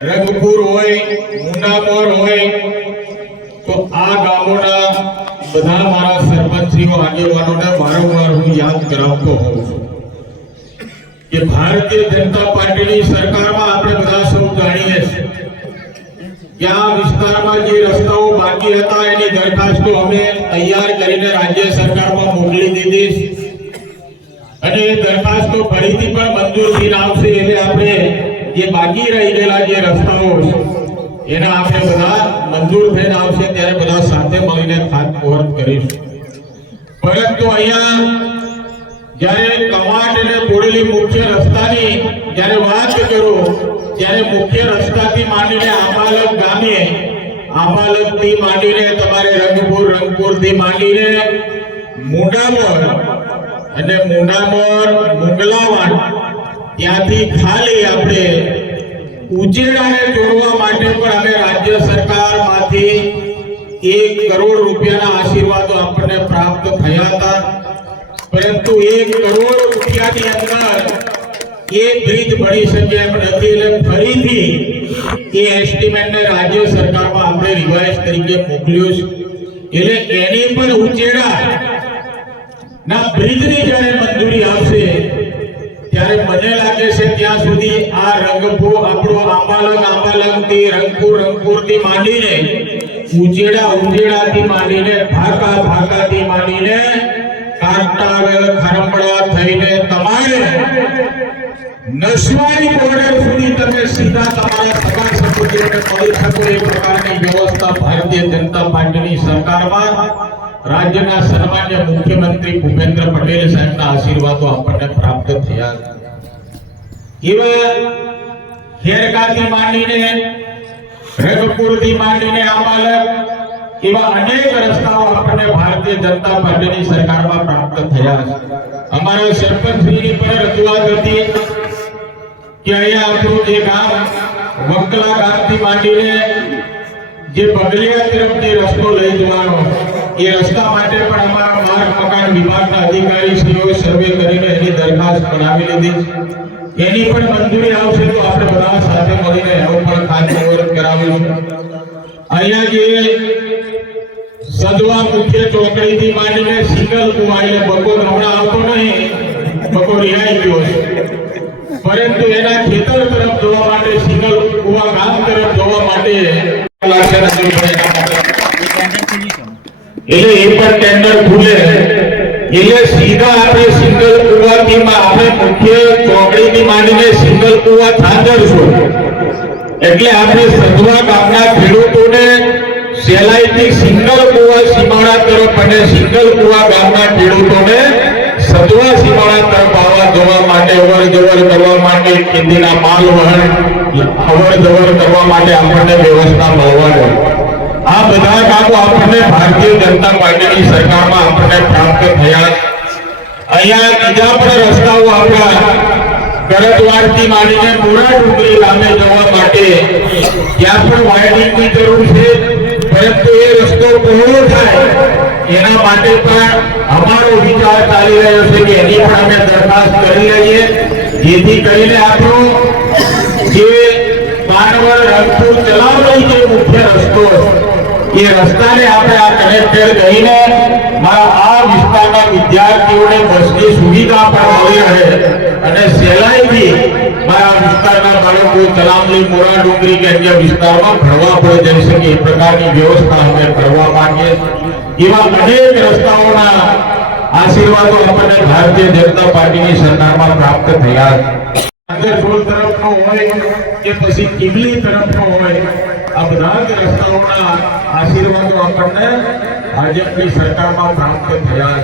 રંગપુર હોય, મુંડાપોર હોય તો આ ગામોના બધા મારા સરપંચીઓ આગેવાનોને વારંવાર હું યાદ કરાવતો હોઉં છું કે ભારતીય જનતા પાર્ટીની સરકારમાં આપણે બધા સૌ જાણીએ છીએ કે આ વિસ્તારમાં જે રસ્તાઓ બાકી હતા એની દરખાસ્તો અમે તૈયાર કરીને રાજ્ય સરકારમાં મોકલી દીધી અને એ દરખાસ્તો ફરીથી પણ મંજૂર થઈને આવશે એટલે આપણે જે બાકી રહી ગયેલા જે રસ્તાઓ એના આપણે બધા મંજૂર થઈને આવશે ત્યારે બધા સાથે મળીને ખાતમુહૂર્ત કરીશું। પરંતુ અહીંયા જ્યારે કવાટ અને બોડેલી મુખ્ય રસ્તાની જ્યારે વાત કરું ત્યારે મુખ્ય રસ્તાથી માંડીને આંબાલક ગામે, આંબાલકથી માંડીને તમારે રંગપુરથી માંડીને મુંડામોર અને મુંડામોર મુંગલાવાડ ત્યાંથી ખાલી આપણે ઉજેડાને જોડવા માટે પણ અમે રાજ્ય સરકારમાંથી 1 કરોડ રૂપિયાના આશીર્વાદો આપણને પ્રાપ્ત થયા હતા, પરંતુ 1 કરોડ રૂપિયાની અંદર એ બ્રિજ બની શકે એમ નથી એટલે ફરીથી એ એસ્ટિમેટને રાજ્ય સરકારમાં આપણે રિવાઇઝ તરીકે મોકલ્યો છે એટલે એની પણ ઉજેડા ના બ્રિજની જ્યારે મંજૂરી આવશે ત્યારે મને લાગે છે ત્યાં સુધી આ રંગપુર આપણો આંબાલકથી રંગપુરથી માંડીને ઉજેડાથી માંડીને ભાકાથી માંડીને કાંટાળ ખરમડા થઈને તમારે નસવાડી બોર્ડર સુધી તમે સીધા તમારા સગા સંબંધીઓને મળી શકો એ પ્રકારની વ્યવસ્થા ભારતીય જનતા પાર્ટીની સરકારમાં રાજ્યના સન્માન્ય મુખ્યમંત્રી ભૂપેન્દ્ર પટેલ સાહેબના આશીર્વાદો આપણને પ્રાપ્ત થયા। એવા ખેરકાથી માંડીને રંગપુરથી માંડીને આંબાલક એવા અનેક રસ્તાઓ આપણને ભારતીય જનતા પાર્ટીની સરકારમાં પ્રાપ્ત થયા છે। અમારા સરપંચશ્રીની પણ રજૂઆત હતી કે અહીંયા આપણું જે ગામ વંકલા ગામથી માંડીને જે બગલિયા તરફથી રસ્તો લઈ જવાનો એ રસ્તા માટે પણ અમારા માર્ગ મકાન વિભાગના અધિકારીશ્રીઓ સર્વે કરીને એની દરખાસ્ત બનાવી લીધી, એની પણ મંજૂરી આવશે તો આપણે બધા સાથે મળીને એનો પણ ખાતમુહૂર્ત કરાવીશું। અહીંયા જે સદવા મુખ્ય ચોકડીથી માંડીને સિંગલ કુવા એટલે બકોર હમણાં આવતો નહીં, બકોર રિહાઈ ગયો છે, પરંતુ એના ખેતર તરફ જવા માટે સિંગલ કુવા ગામ તરફ જવા માટે એટલે એ પણ ટેન્ડર ખુલે એટલે સીધા આપણે સિંગલ કુવાથી આપણે મુખ્ય ચોકડીથી માંડીને સિંગલ કુવા થાંદરશું એટલે આપણે સદવા ગામના ખેડૂતોને સહેલાઈથી સિંગલ કુવા સીમાડા તરફ અને સિંગલ કુવા ગામના ખેડૂતોને સદવા સીમાડા તરફ આવવા જવા માટે અવર જવર કરવા માટે ખેતીના માલ વહન અવર જવર કરવા માટે આપણને વ્યવસ્થા મળવાની આ બધા કામો આપણને ભારતીય જનતા પાર્ટીની સરકારમાં આપણને પ્રાપ્ત થયા। અહીંયા બીજા પણ રસ્તાઓ આપણા ગરજવાડથી માંડીને મોરા ડુંગરી ગામે જવા માટે ત્યાં પણ વાયરિંગની જરૂર છે, પરંતુ એ રસ્તો પહોળો થાય એના માટે પણ અમારો વિચાર ચાલી રહ્યો છે કે એની પણ અમે દરખાસ્ત કરી લઈએ જેથી કરીને આપણો જે પાનવર રંગપુર ચલાવવાનો જે મુખ્ય રસ્તો એ રસ્તાને આપણે આ કનેક્ટેડ કરીને મારા આ વિસ્તારના વિદ્યાર્થીઓને બસની સુવિધા પણ મળી રહે અને સહેલાઈથી મારા વિસ્તારના બાળકો તલામલી મોરા ડુંગરી કે અન્ય વિસ્તારમાં ભણવા પણ જઈ શકે એ પ્રકારની વ્યવસ્થા અમે કરવા માંગીએ। એવા અનેક રસ્તાઓના આશીર્વાદો આપણને ભારતીય જનતા પાર્ટીની સરકારમાં પ્રાપ્ત થયા। નાગરસોલ તરફનો હોય કે પછી કિમલી તરફનો હોય આ બધા જ રસ્તાઓના આશીર્વાદો આપણને ભાજપની સરકારમાં પ્રાપ્ત થયા।